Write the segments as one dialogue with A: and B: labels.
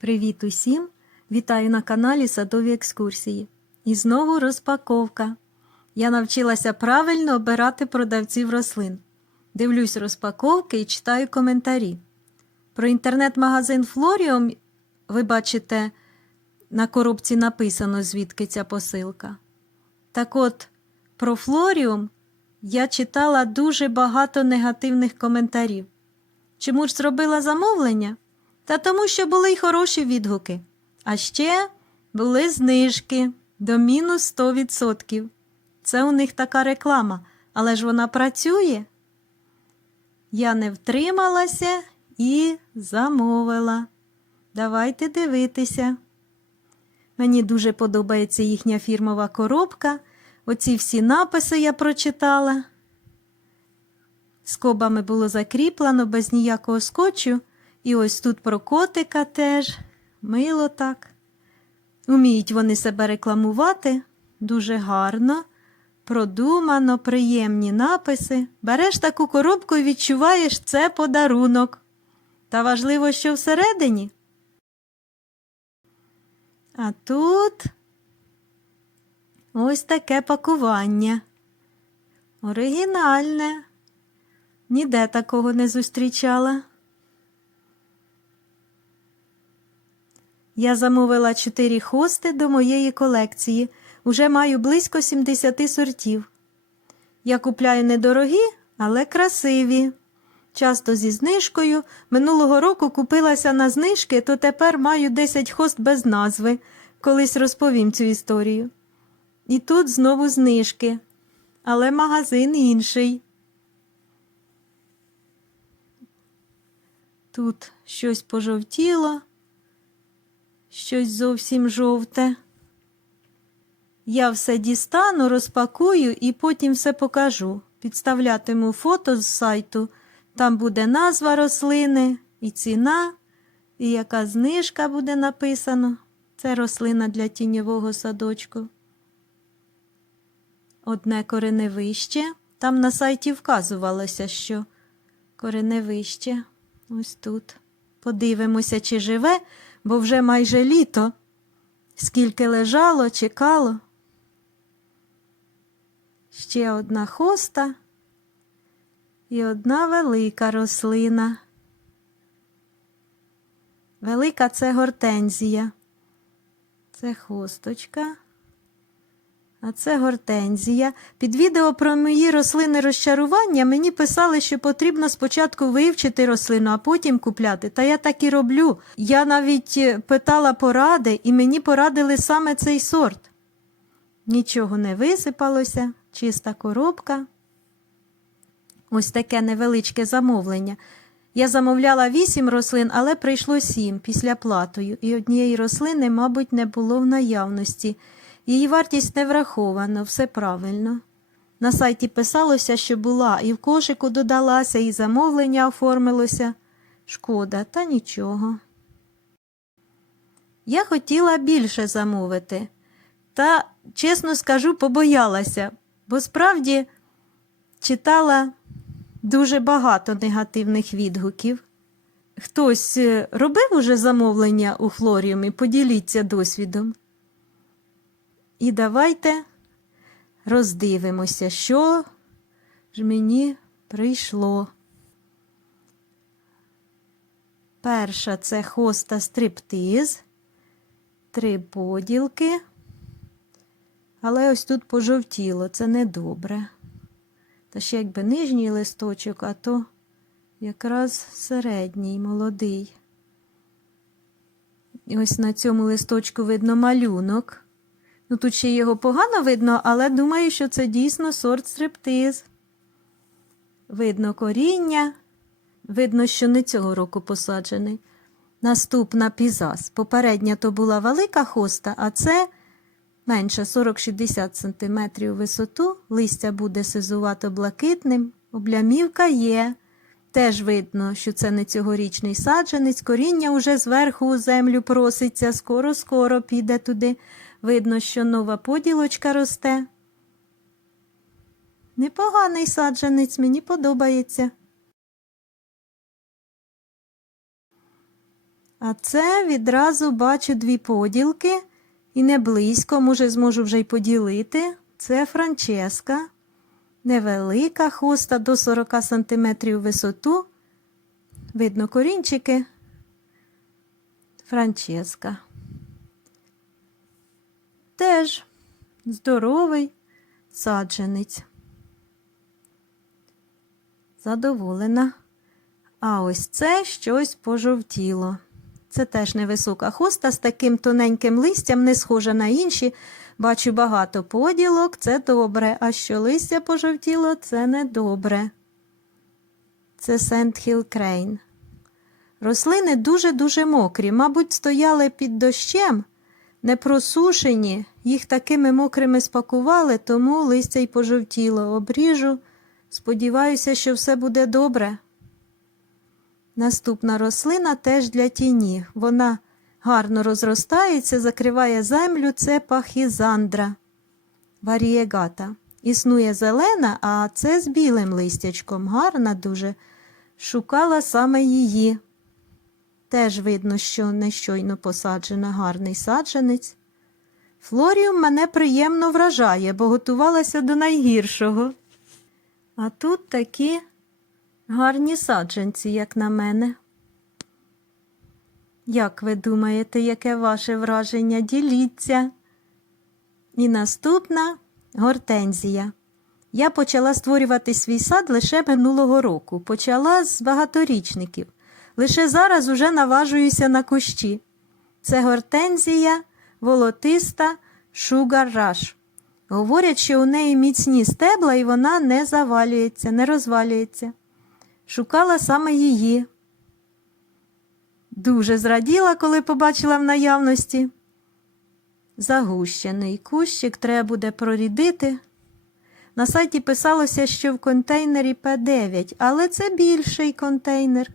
A: Привіт усім! Вітаю на каналі Садові екскурсії. І знову розпаковка. Я навчилася правильно обирати продавців рослин. Дивлюсь розпаковки і читаю коментарі. Про інтернет-магазин Флоріум ви бачите, на коробці написано, звідки ця посилка. Так от, про Флоріум я читала дуже багато негативних коментарів. Чому ж зробила замовлення? Та тому, що були й хороші відгуки. А ще були знижки до мінус 100%. Це у них така реклама, але ж вона працює. Я не втрималася і замовила. Давайте дивитися. Мені дуже подобається їхня фірмова коробка. Оці всі написи я прочитала. Скобами було закріплено без ніякого скотчу. І ось тут про котика теж. Мило так. Уміють вони себе рекламувати дуже гарно, продумано, приємні написи. Береш таку коробку і відчуваєш це подарунок. Та важливо, що всередині. А тут ось таке пакування. Оригінальне. Ніде такого не зустрічала. Я замовила чотири хости до моєї колекції. Уже маю близько 70 сортів. Я купляю недорогі, але красиві. Часто зі знижкою. Минулого року купилася на знижки, то тепер маю 10 хост без назви. Колись розповім цю історію. І тут знову знижки, але магазин інший. Тут щось пожовтіло щось зовсім жовте. Я все дістану, розпакую і потім все покажу. Підставлятиму фото з сайту. Там буде назва рослини, і ціна, і яка знижка буде написано. Це рослина для тіньового садочку. Одне кореневище. Там на сайті вказувалося, що кореневище ось тут. Подивимося, чи живе бо вже майже літо, скільки лежало, чекало. Ще одна хоста і одна велика рослина. Велика це гортензія. Це хосточка. А це гортензія. Під відео про мої рослини розчарування мені писали, що потрібно спочатку вивчити рослину, а потім купляти. Та я так і роблю. Я навіть е, питала поради, і мені порадили саме цей сорт. Нічого не висипалося, чиста коробка. Ось таке невеличке замовлення. Я замовляла вісім рослин, але прийшло сім після платою, і однієї рослини, мабуть, не було в наявності. Її вартість не врахована, все правильно. На сайті писалося, що була, і в кошику додалася, і замовлення оформилося. Шкода, та нічого. Я хотіла більше замовити, та, чесно скажу, побоялася, бо справді читала дуже багато негативних відгуків. Хтось е, робив уже замовлення у хлоріумі, поділіться досвідом. І давайте роздивимося, що ж мені прийшло. Перша це хоста стриптиз, три поділки, але ось тут пожовтіло, це недобре. Та ще якби нижній листочок, а то якраз середній, молодий. І ось на цьому листочку видно малюнок. Ну, тут ще його погано видно, але думаю, що це дійсно сорт стриптиз. Видно коріння, видно, що не цього року посаджений. Наступна пізас. Попередня то була велика хоста, а це менше 40-60 см висоту. Листя буде сизувато блакитним, облямівка є. Теж видно, що це не цьогорічний саджанець, коріння уже зверху у землю проситься, скоро-скоро піде туди. Видно, що нова поділочка росте. Непоганий саджанець, мені подобається. А це відразу бачу дві поділки і не близько, може, зможу вже й поділити. Це Франческа. Невелика хоста до 40 см висоту. Видно корінчики. Франческа. Теж здоровий саджанець. Задоволена. А ось це щось пожовтіло. Це теж невисока хоста з таким тоненьким листям, не схожа на інші. Бачу багато поділок, це добре, а що листя пожовтіло, це недобре. Це Сент-Хіл Крейн. Рослини дуже-дуже мокрі, мабуть, стояли під дощем, не просушені, їх такими мокрими спакували, тому листя й пожовтіло. Обріжу. Сподіваюся, що все буде добре. Наступна рослина теж для тіні. Вона гарно розростається, закриває землю, це пахізандра варієгата. Існує зелена, а це з білим листячком. Гарна дуже. Шукала саме її. Теж видно, що нещойно посаджена гарний саджанець. Флоріум мене приємно вражає, бо готувалася до найгіршого. А тут такі гарні саджанці, як на мене. Як ви думаєте, яке ваше враження? Діліться. І наступна гортензія. Я почала створювати свій сад лише минулого року. Почала з багаторічників. Лише зараз уже наважуюся на кущі. Це гортензія волотиста Rush. Говорять, що у неї міцні стебла і вона не завалюється, не розвалюється. Шукала саме її. Дуже зраділа, коли побачила в наявності. Загущений кущик треба буде прорідити. На сайті писалося, що в контейнері П9, але це більший контейнер.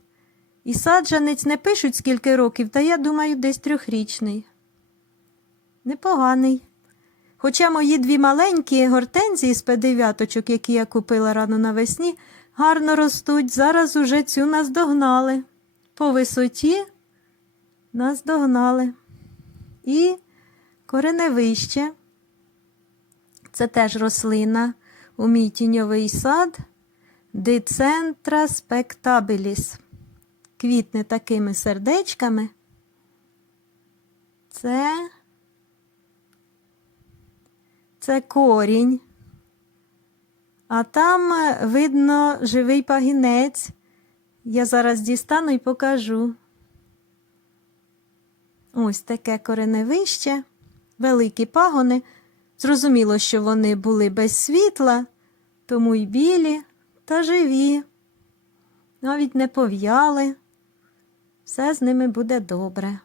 A: І саджанець не пишуть скільки років, та я думаю, десь трьохрічний. Непоганий. Хоча мої дві маленькі гортензії з П9, які я купила рано навесні, гарно ростуть, зараз уже цю наздогнали. По висоті наздогнали. І кореневище. Це теж рослина у мій тіньовий сад Дицентра спектабіліс. Квітне такими сердечками. Це це корінь. А там е, видно живий пагінець. Я зараз дістану і покажу. Ось таке кореневище, великі пагони. Зрозуміло, що вони були без світла, тому й білі та живі, навіть не пов'яли. Все з ними буде добре.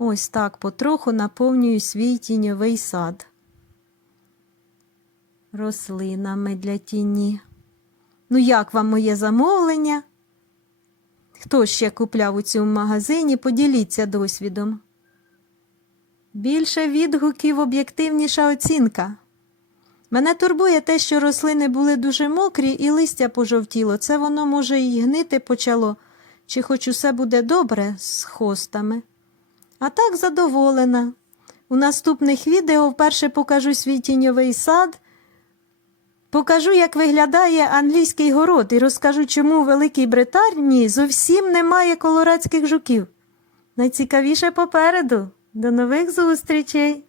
A: Ось так потроху наповнюю свій тіньовий сад. Рослинами для тіні. Ну, як вам моє замовлення? Хто ще купляв у цьому магазині, поділіться досвідом. Більше відгуків, об'єктивніша оцінка. Мене турбує те, що рослини були дуже мокрі і листя пожовтіло. Це воно може й гнити почало, чи хоч усе буде добре з хостами. А так задоволена. У наступних відео вперше покажу свій тіньовий сад. Покажу, як виглядає англійський город, і розкажу, чому у Великій Британії зовсім немає колорадських жуків. Найцікавіше попереду. До нових зустрічей!